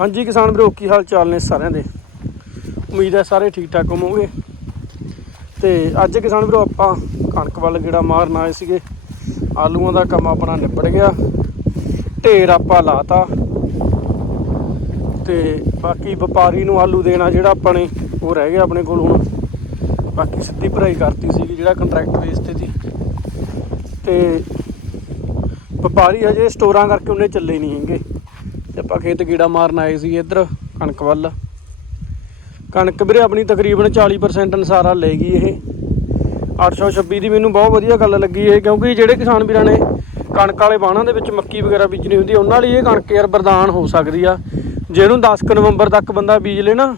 ਹਾਂਜੀ ਕਿਸਾਨ ਵੀਰੋ, ਕੀ ਹਾਲ ਚਾਲ ਨੇ ਸਾਰਿਆਂ ਦੇ? ਉਮੀਦ ਹੈ ਸਾਰੇ ਠੀਕ ਠਾਕ ਹੋਵੋਗੇ। ਤੇ ਅੱਜ ਕਿਸਾਨ ਵੀਰੋ, ਆਪਾਂ ਕਣਕ ਵੱਲ ਗੇੜਾ ਮਾਰਨ ਆਏ ਸੀਗੇ। ਆਲੂਆਂ ਦਾ ਕੰਮ ਆਪਣਾ ਨਿਬੜ ਗਿਆ। ਢੇਰ ਆਪਾਂ ਲਾਤਾ। ਤੇ ਬਾਕੀ ਵਪਾਰੀ ਨੂੰ ਆਲੂ ਦੇਣਾ ਜਿਹੜਾ ਆਪਾਂ ਨੇ, ਉਹ ਰਹਿ ਗਿਆ ਆਪਣੇ ਕੋਲ ਹੁਣ। ਬਾਕੀ ਸਿੱਧੀ ਭਰਾਈ ਕਰਤੀ ਸੀਗੀ ਜਿਹੜਾ ਕੰਟਰੈਕਟ ਬੇਸ ਤੇ ਸੀ। ਤੇ ਵਪਾਰੀ ਹਜੇ ਸਟੋਰਾਂ ਕਰਕੇ ਉਹਨੇ ਚੱਲੇ ਨਹੀਂ ਹੈਗੇ। ਤੇ ਆਪਾਂ ਖੇਤ ਕੀੜਾ ਮਾਰਨ ਆਏ ਸੀ ਇੱਧਰ, ਕਣਕ ਵੱਲ। ਕਣਕ ਵੀਰੇ ਆਪਣੀ ਤਕਰੀਬਨ 40% ਨਸਾਰਾ ਲੈ ਗਈ ਇਹ। 826 ਦੀ ਮੈਨੂੰ ਬਹੁਤ ਵਧੀਆ ਗੱਲ ਲੱਗੀ ਇਹ, ਕਿਉਂਕਿ ਜਿਹੜੇ ਕਿਸਾਨ ਵੀਰਾਂ ਨੇ ਕਣਕ ਵਾਲੇ ਬਾਣਾਂ ਦੇ ਵਿੱਚ ਮੱਕੀ ਵਗੈਰਾ ਬੀਜਣੀ ਹੁੰਦੀ, ਉਹਨਾਂ ਲਈ ਇਹ ਕਣਕ ਯਾਰ ਵਰਦਾਨ ਹੋ ਸਕਦੀ ਆ। ਜਿਹਨੂੰ 10 ਕੁ ਨਵੰਬਰ ਤੱਕ ਬੰਦਾ ਬੀਜ ਲੇ ਨਾ,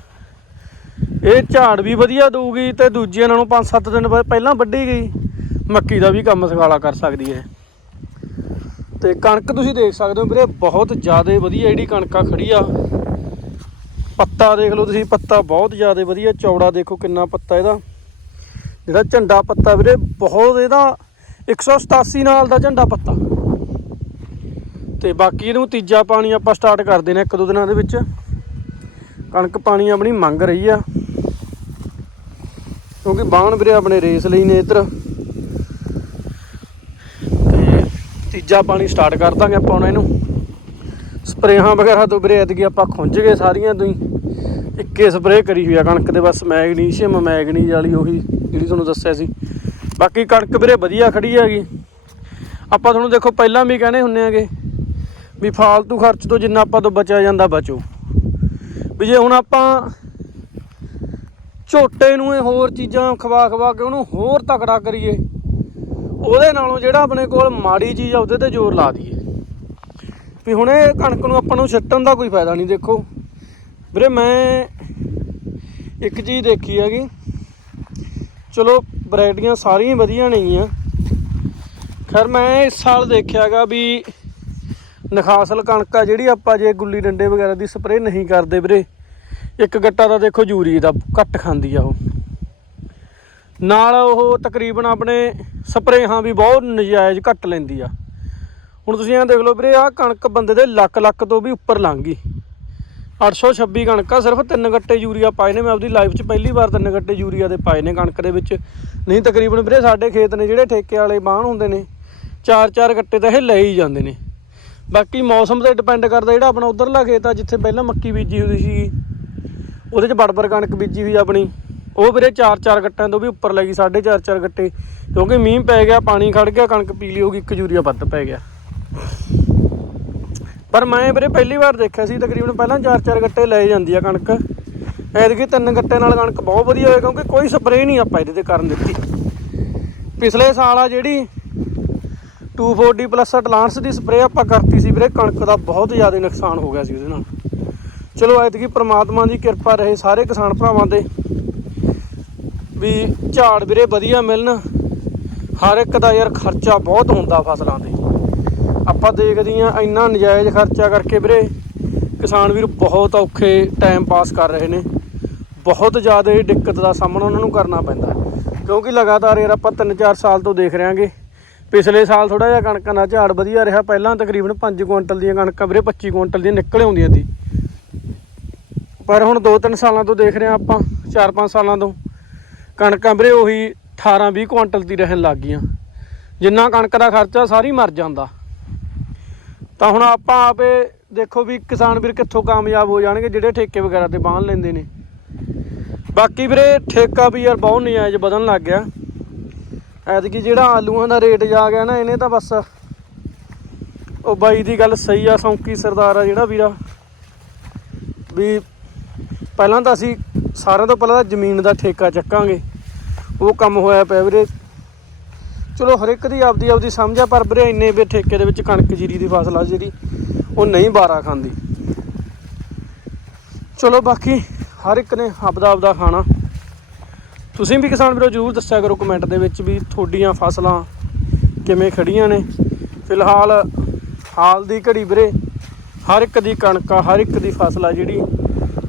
ਇਹ ਝਾੜ ਵੀ ਵਧੀਆ ਦਊਗੀ ਤੇ ਦੂਜਿਆਂ ਨਾਲੋਂ 5-7 ਦਿਨ ਬਾਅਦ ਪਹਿਲਾਂ ਵੱਢੀ ਗਈ। ਮੱਕੀ ਦਾ ਵੀ ਕੰਮ ਸਗਾਲਾ ਕਰ ਸਕਦੀ ਹੈ ਤੇ ਕਣਕ ਤੁਸੀਂ ਦੇਖ ਸਕਦੇ ਹੋ ਵੀਰੇ, ਬਹੁਤ ਜ਼ਿਆਦਾ ਵਧੀਆ ਜਿਹੜੀ ਕਣਕਾਂ ਖੜੀ ਆ। ਪੱਤਾ ਦੇਖ ਲਓ ਤੁਸੀਂ, ਪੱਤਾ ਬਹੁਤ ਜ਼ਿਆਦਾ ਵਧੀਆ, ਚੌੜਾ ਦੇਖੋ ਕਿੰਨਾ ਪੱਤਾ ਇਹਦਾ। ਜਿਹੜਾ ਝੰਡਾ ਪੱਤਾ ਵੀਰੇ, ਬਹੁਤ ਇਹਦਾ 187 ਨਾਲ ਦਾ ਝੰਡਾ ਪੱਤਾ। ਤੇ ਬਾਕੀ ਇਹਨੂੰ ਤੀਜਾ ਪਾਣੀ ਆਪਾਂ ਸਟਾਰਟ ਕਰ ਦੇਣਾ ਇੱਕ ਦੋ ਦਿਨਾਂ ਦੇ ਵਿੱਚ। ਕਣਕ ਪਾਣੀ ਆਪਣੀ ਮੰਗ ਰਹੀ ਆ। ਕਿਉਂਕਿ ਬਾਣ ਵੀਰੇ ਆਪਣੇ ਰੇਸ ਲਈ ਨੇ ਇੱਧਰ ਤੇ ਤੀਜਾ ਪਾਣੀ ਸਟਾਰਟ ਕਰ ਦਾਂਗੇ ਆਪਾਂ ਹੁਣ ਇਹਨੂੰ। ਸਪਰੇਹਾਂ ਵਗੈਰਾ ਤੋਂ ਵੀਰੇ ਐਤਕੀ ਆਪਾਂ ਖੁੰਝ ਗਏ ਸਾਰੀਆਂ ਤੋਂ ਹੀ। ਇੱਕੇ ਸਪਰੇਅ ਕਰੀ ਹੋਈ ਆ ਕਣਕ ਦੇ ਬਸ ਮੈਗਨੀਸ਼ੀਅਮ, ਮੈਗਨੀਜ ਵਾਲੀ ਉਹੀ ਜਿਹੜੀ ਤੁਹਾਨੂੰ ਦੱਸਿਆ ਸੀ। ਬਾਕੀ ਕਣਕ ਵੀਰੇ ਵਧੀਆ ਖੜੀ ਹੈਗੀ। ਆਪਾਂ ਤੁਹਾਨੂੰ ਦੇਖੋ ਪਹਿਲਾਂ ਵੀ ਕਹਿੰਦੇ ਹੁੰਨੇ ਆਗੇ ਵੀ ਫਾਲਤੂ ਖਰਚ ਤੋਂ ਜਿੰਨਾ ਆਪਾਂ ਤੋਂ ਬਚਿਆ ਜਾਂਦਾ ਬਚੋ। ਵੀ ਜੇ ਹੁਣ ਆਪਾਂ ਝੋਟੇ ਨੂੰ ਇਹ ਹੋਰ ਚੀਜ਼ਾਂ ਖਵਾ ਖਵਾ ਕੇ ਉਹਨੂੰ ਹੋਰ ਤਕੜਾ ਕਰੀਏ ਉਹਦੇ ਨਾਲੋਂ ਜਿਹੜਾ ਆਪਣੇ ਕੋਲ ਮਾੜੀ ਚੀਜ਼ ਆ, ਉਹਦੇ ਤੇ ਜ਼ੋਰ ਲਾ ਦਈਏ। ਵੀ ਹੁਣ ਇਹ ਕਣਕ ਨੂੰ ਆਪਾਂ ਨੂੰ ਛੱਟਣ ਦਾ ਕੋਈ ਫਾਇਦਾ ਨਹੀਂ, ਦੇਖੋ। ਵੀਰੇ, ਮੈਂ ਇੱਕ ਚੀਜ਼ ਦੇਖੀ ਹੈਗੀ। ਚਲੋ, ਵੈਰਾਈਟੀਆਂ ਸਾਰੀਆਂ ਵਧੀਆ ਨਹੀਂ ਆ ਖੈਰ, ਮੈਂ ਇਸ ਸਾਲ ਦੇਖਿਆਗਾ ਵੀ ਨਖਾਸਲ ਕਣਕ ਆ, ਜਿਹੜੀ ਆਪਾਂ ਜੇ ਗੁੱਲੀ ਡੰਡੇ ਵਗੈਰਾ ਦੀ ਸਪਰੇਅ ਨਹੀਂ ਕਰਦੇ ਵੀਰੇ। ਇੱਕ ਗੱਟਾ ਦਾ ਦੇਖੋ ਯੂਰੀ ਦਾ, ਘੱਟ ਖਾਂਦੀ ਆ ਉਹ। ਨਾਲ ਉਹ ਤਕਰੀਬਨ ਆਪਣੇ ਸਪਰੇਹਾਂ ਵੀ ਬਹੁਤ ਨਜਾਇਜ਼ ਘੱਟ ਲੈਂਦੀ ਆ। ਹੁਣ ਤੁਸੀਂ ਇਹ ਦੇਖ ਲਓ ਵੀਰੇ, ਆਹ ਕਣਕ ਬੰਦੇ ਦੇ ਲੱਖ ਲੱਖ ਤੋਂ ਵੀ ਉੱਪਰ ਲੰਘ ਗਈ। 826 ਕਣਕ ਆ, ਸਿਰਫ ਤਿੰਨ ਗੱਟੇ ਯੂਰੀਆ ਪਾਏ ਨੇ। ਮੈਂ ਆਪਦੀ ਲਾਈਫ 'ਚ ਪਹਿਲੀ ਵਾਰ ਤਿੰਨ ਗੱਟੇ ਯੂਰੀਆ ਦੇ ਪਾਏ ਨੇ ਕਣਕ ਦੇ ਵਿੱਚ। ਨਹੀਂ, ਤਕਰੀਬਨ ਵੀਰੇ, ਸਾਡੇ ਖੇਤ ਨੇ ਜਿਹੜੇ ਠੇਕੇ ਵਾਲੇ ਬਾਣ ਹੁੰਦੇ ਨੇ, ਚਾਰ ਚਾਰ ਗੱਟੇ ਤਾਂ ਇਹ ਲੈ ਹੀ ਜਾਂਦੇ ਨੇ। ਬਾਕੀ ਮੌਸਮ ਤੇ ਡਿਪੈਂਡ ਕਰਦਾ ਜਿਹੜਾ ਆਪਣਾ ਉਧਰਲਾ ਖੇਤ ਆ, ਜਿੱਥੇ ਪਹਿਲਾਂ ਮੱਕੀ ਬੀਜੀ ਹੁੰਦੀ ਸੀ। ਉਹਦੇ 'ਚ ਬੜਬੜ ਕਣਕ ਬੀਜੀ ਹੋਈ ਆਪਣੀ। ਉਹ ਵੀਰੇ ਚਾਰ ਚਾਰ ਗੱਟਿਆਂ ਤੋਂ ਵੀ ਉੱਪਰ ਲੱਗੀ ਗਈ, ਸਾਢੇ ਚਾਰ ਚਾਰ ਗੱਟੇ। ਕਿਉਂਕਿ ਮੀਂਹ ਪੈ ਗਿਆ, ਪਾਣੀ ਖੜ ਗਿਆ, ਕਣਕ ਪੀਲੀ ਹੋ ਗਈ, ਇੱਕ ਯੂਰੀਆ ਵੱਧ ਪੈ ਗਿਆ। ਪਰ ਮੈਂ ਵੀਰੇ ਪਹਿਲੀ ਵਾਰ ਦੇਖਿਆ ਸੀ, ਤਕਰੀਬਨ ਪਹਿਲਾਂ ਚਾਰ ਚਾਰ ਗੱਟੇ ਲੈ ਜਾਂਦੀ ਆ ਕਣਕ। ਐਤਕੀ ਤਿੰਨ ਗੱਟੇ ਨਾਲ ਕਣਕ ਬਹੁਤ ਵਧੀਆ ਹੋਇਆ ਕਿਉਂਕਿ ਕੋਈ ਸਪਰੇਅ ਨਹੀਂ ਆਪਾਂ ਇਹਦੇ ਤੇ ਕਰਨ ਦਿੱਤੀ। ਪਿਛਲੇ ਸਾਲ ਆ ਜਿਹੜੀ 240 ਪਲੱਸ ਅਟਲਾਂਸ ਦੀ ਸਪਰੇਅ ਆਪਾਂ ਕਰਤੀ ਸੀ ਵੀਰੇ, ਕਣਕ ਦਾ ਬਹੁਤ ਜ਼ਿਆਦਾ ਨੁਕਸਾਨ ਹੋ ਗਿਆ ਸੀ ਉਹਦੇ ਨਾਲ। ਚਲੋ ਐਤਕੀ ਪ੍ਰਮਾਤਮਾ ਦੀ ਕਿਰਪਾ ਰਹੇ ਸਾਰੇ ਕਿਸਾਨ ਭਰਾਵਾਂ ਤੇ। ਵੀ ਝਾੜ ਵੀਰੇ ਵਧੀਆ ਮਿਲਣ। ਹਰ ਇੱਕ ਦਾ ਯਾਰ ਖਰਚਾ ਬਹੁਤ ਹੁੰਦਾ ਫਸਲਾਂ ਤੇ। ਆਪਾਂ ਦੇਖਦੇ ਆ ਇੰਨਾ ਨਜਾਇਜ਼ ਖਰਚਾ ਕਰਕੇ ਵੀਰੇ, ਕਿਸਾਨ ਵੀਰ ਬਹੁਤ ਔਖੇ ਟਾਈਮ ਪਾਸ ਕਰ ਰਹੇ ਨੇ। ਬਹੁਤ ਜ਼ਿਆਦਾ ਦਿੱਕਤ ਦਾ ਸਾਹਮਣਾ ਉਹਨਾਂ ਨੂੰ ਕਰਨਾ ਪੈਂਦਾ। ਕਿਉਂਕਿ ਲਗਾਤਾਰ ਯਾਰ ਆਪਾਂ 3-4 ਸਾਲ ਤੋਂ ਦੇਖ ਰਿਆਂਗੇ ਪਿਛਲੇ ਸਾਲ ਥੋੜਾ ਜਿਹਾ ਕਣਕਾਂ ਦਾ ਝਾੜ ਵਧੀਆ ਰਿਹਾ। ਪਹਿਲਾਂ ਤਕਰੀਬਨ 5 ਕੁਇੰਟਲ ਦੀਆਂ ਕਣਕਾਂ ਵੀਰੇ 25 ਕੁਇੰਟਲ ਦੀਆਂ ਨਿਕਲ ਆਉਂਦੀਆਂ ਸੀ। ਪਰ ਹੁਣ 2-3 ਸਾਲਾਂ ਤੋਂ ਦੇਖ ਰਹੇ ਆ ਆਪਾਂ 4-5 ਸਾਲਾਂ ਤੋਂ। ਕਣਕਾਂ ਵੀਰੇ, ਉਹੀ 18-20 ਕੁਇੰਟਲ ਦੀ ਰਹਿਣ ਲੱਗ ਗਈਆਂ। ਜਿੰਨਾ ਕਣਕ ਦਾ ਖਰਚਾ, ਸਾਰੀ ਮਰ ਜਾਂਦਾ। ਤਾਂ ਹੁਣ ਆਪਾਂ ਆਪੇ ਦੇਖੋ ਵੀ ਕਿਸਾਨ ਵੀਰ ਕਿੱਥੋਂ ਕਾਮਯਾਬ ਹੋ ਜਾਣਗੇ, ਜਿਹੜੇ ਠੇਕੇ ਵਗੈਰਾ ਤੇ ਬਾਂਹ ਲੈਂਦੇ ਨੇ। ਬਾਕੀ ਵੀਰੇ, ਠੇਕਾ ਵੀ ਯਾਰ ਬਹੁਤ ਨਜਾਇਜ਼ ਵਧਣ ਲੱਗ ਗਿਆ। ਐਤਕੀ ਜਿਹੜਾ ਆਲੂਆਂ ਦਾ ਰੇਟ ਜਾ ਗਿਆ ਨਾ, ਇਹਨੇ ਤਾਂ ਬਸ ਉਹ ਬਾਈ ਦੀ ਗੱਲ ਸਹੀ ਆ, ਸੌਂਕੀ ਸਰਦਾਰ ਆ ਜਿਹੜਾ ਵੀਰਾ। ਵੀ ਪਹਿਲਾਂ ਤਾਂ ਅਸੀਂ ਸਾਰਿਆਂ ਤੋਂ ਪਹਿਲਾਂ ਤਾਂ ਜ਼ਮੀਨ ਦਾ ਠੇਕਾ ਚੱਕਾਂਗੇ। ਉਹ ਕੰਮ ਹੋਇਆ ਪਿਆ ਵੀਰੇ। ਚਲੋ ਹਰ ਇੱਕ ਦੀ ਆਪਦੀ ਆਪਦੀ ਸਮਝ ਆ, ਪਰ ਵੀਰੇ ਇੰਨੇ ਵੀ ਠੇਕੇ ਦੇ ਵਿੱਚ ਕਣਕ ਜੀਰੀ ਦੀ ਫਸਲ ਆ ਜਿਹੜੀ, ਉਹ ਨਹੀਂ ਬਾਰਾ ਖਾਂਦੀ। ਚਲੋ ਬਾਕੀ ਹਰ ਇੱਕ ਨੇ ਆਪਦਾ ਆਪਦਾ ਖਾਣਾ। ਤੁਸੀਂ ਵੀ ਕਿਸਾਨ ਵੀਰੋ ਜਰੂਰ ਦੱਸਿਆ ਕਰੋ ਕਮੈਂਟ ਦੇ ਵਿੱਚ ਵੀ ਤੁਹਾਡੀਆਂ ਫਸਲਾਂ ਕਿਵੇਂ ਖੜੀਆਂ ਨੇ। ਫਿਲਹਾਲ ਹਾਲ ਦੀ ਘੜੀ ਵੀਰੇ, ਹਰ ਇੱਕ ਦੀ ਕਣਕ ਆ, ਹਰ ਇੱਕ ਦੀ ਫਸਲ ਆ ਜਿਹੜੀ।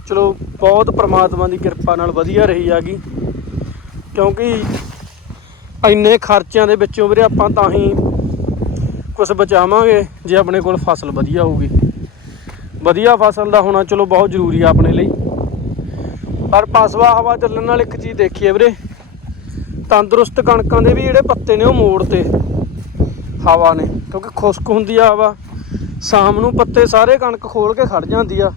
ਚਲੋ ਬਹੁਤ ਪ੍ਰਮਾਤਮਾ ਦੀ ਕਿਰਪਾ ਨਾਲ ਵਧੀਆ ਰਹੀ ਹੈਗੀ ਕਿਉਂਕਿ ਇੰਨੇ ਖਰਚਿਆਂ ਦੇ ਵਿੱਚੋਂ ਵੀਰੇ ਆਪਾਂ ਤਾਂ ਹੀ ਕੁਝ ਬਚਾਵਾਂਗੇ, ਜੇ ਆਪਣੇ ਕੋਲ ਫਸਲ ਵਧੀਆ ਹੋਊਗੀ। ਵਧੀਆ ਫਸਲ ਦਾ ਹੋਣਾ ਚਲੋ ਬਹੁਤ ਜ਼ਰੂਰੀ ਆ ਆਪਣੇ ਲਈ। ਪਰ ਪਸਵਾ ਹਵਾ ਚੱਲਣ ਨਾਲ ਇੱਕ ਚੀਜ਼ ਦੇਖੀ ਹੈ ਵੀਰੇ। ਤੰਦਰੁਸਤ ਕਣਕਾਂ ਦੇ ਵੀ ਜਿਹੜੇ ਪੱਤੇ ਨੇ ਉਹ ਮੋੜ ਤੇ ਹਵਾ ਨੇ। ਕਿਉਂਕਿ ਖੁਸ਼ਕ ਹੁੰਦੀ ਆ ਹਵਾ। ਸ਼ਾਮ ਨੂੰ ਪੱਤੇ ਸਾਰੇ ਕਣਕ ਖੋਲ ਕੇ ਖੜ ਜਾਂਦੀ ਆ।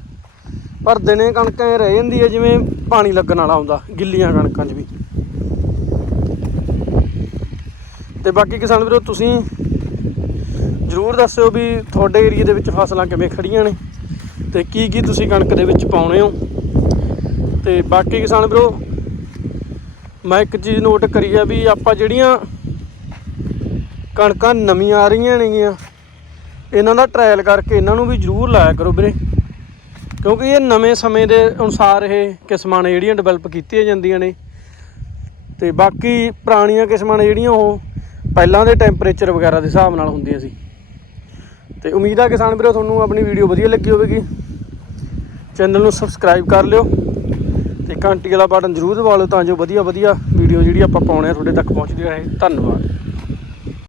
ਪਰ ਦਿਨੇ ਕਣਕਾਂ ਇਹ ਰਹਿ ਜਾਂਦੀ ਹੈ, ਜਿਵੇਂ ਪਾਣੀ ਲੱਗਣ ਵਾਲਾ ਹੁੰਦਾ, ਗਿੱਲੀਆਂ ਕਣਕਾਂ 'ਚ ਵੀ। ਤੇ ਬਾਕੀ ਕਿਸਾਨ ਵੀਰੋ, ਤੁਸੀਂ ਜਰੂਰ ਦੱਸਿਓ ਵੀ ਤੁਹਾਡੇ ਏਰੀਆ ਦੇ ਵਿੱਚ ਫਸਲਾਂ ਕਿਵੇਂ ਖੜੀਆਂ ਨੇ ਤੇ ਕੀ ਕੀ ਤੁਸੀਂ ਕਣਕ ਦੇ ਵਿੱਚ ਪਾਉਣੇ ਹੋ। ਤੇ ਬਾਕੀ ਕਿਸਾਨ ਵੀਰੋ, ਮੈਂ ਇੱਕ ਚੀਜ਼ ਨੋਟ ਕਰੀ ਆ ਵੀ ਆਪਾਂ ਜਿਹੜੀਆਂ ਕਣਕਾਂ ਨਵੀਆਂ ਆ ਰਹੀਆਂ ਨੇਗੀਆਂ, ਇਹਨਾਂ ਦਾ ਟ੍ਰਾਇਲ ਕਰਕੇ ਇਹਨਾਂ ਨੂੰ ਵੀ ਜਰੂਰ ਲਾਇਆ ਕਰੋ ਵੀਰੇ। ਕਿਉਂਕਿ ਇਹ ਨਵੇਂ ਸਮੇਂ ਦੇ ਅਨੁਸਾਰ ਇਹ ਕਿਸਮਾਂ ਨੇ ਜਿਹੜੀਆਂ ਡਿਵੈਲਪ ਕੀਤੀਆਂ ਜਾਂਦੀਆਂ ਨੇ। ਤੇ ਬਾਕੀ ਪੁਰਾਣੀਆਂ ਕਿਸਮਾਂ ਨੇ ਜਿਹੜੀਆਂ ਉਹ ਪਹਿਲਾਂ ਦੇ ਟੈਂਪਰੇਚਰ ਵਗੈਰਾ ਦੇ ਹਿਸਾਬ ਨਾਲ ਹੁੰਦੀਆਂ ਸੀ। ਤੇ ਉਮੀਦ ਆ ਕਿਸਾਨ ਵੀਰੋ, ਤੁਹਾਨੂੰ ਆਪਣੀ ਵੀਡੀਓ ਵਧੀਆ ਲੱਗੀ ਹੋਵੇਗੀ। ਚੈਨਲ ਨੂੰ ਸਬਸਕ੍ਰਾਈਬ ਕਰ ਲਿਓ ਤੇ ਘੰਟੀ ਵਾਲਾ ਬਟਨ ਜ਼ਰੂਰ ਦਬਾ ਲਿਓ ਤਾਂ ਜੋ ਵਧੀਆ ਵਧੀਆ ਵੀਡੀਓ ਜਿਹੜੀ ਆਪਾਂ ਪਾਉਣੇ ਆ ਤੁਹਾਡੇ ਤੱਕ ਪਹੁੰਚਦੀ ਰਹੇ। ਧੰਨਵਾਦ।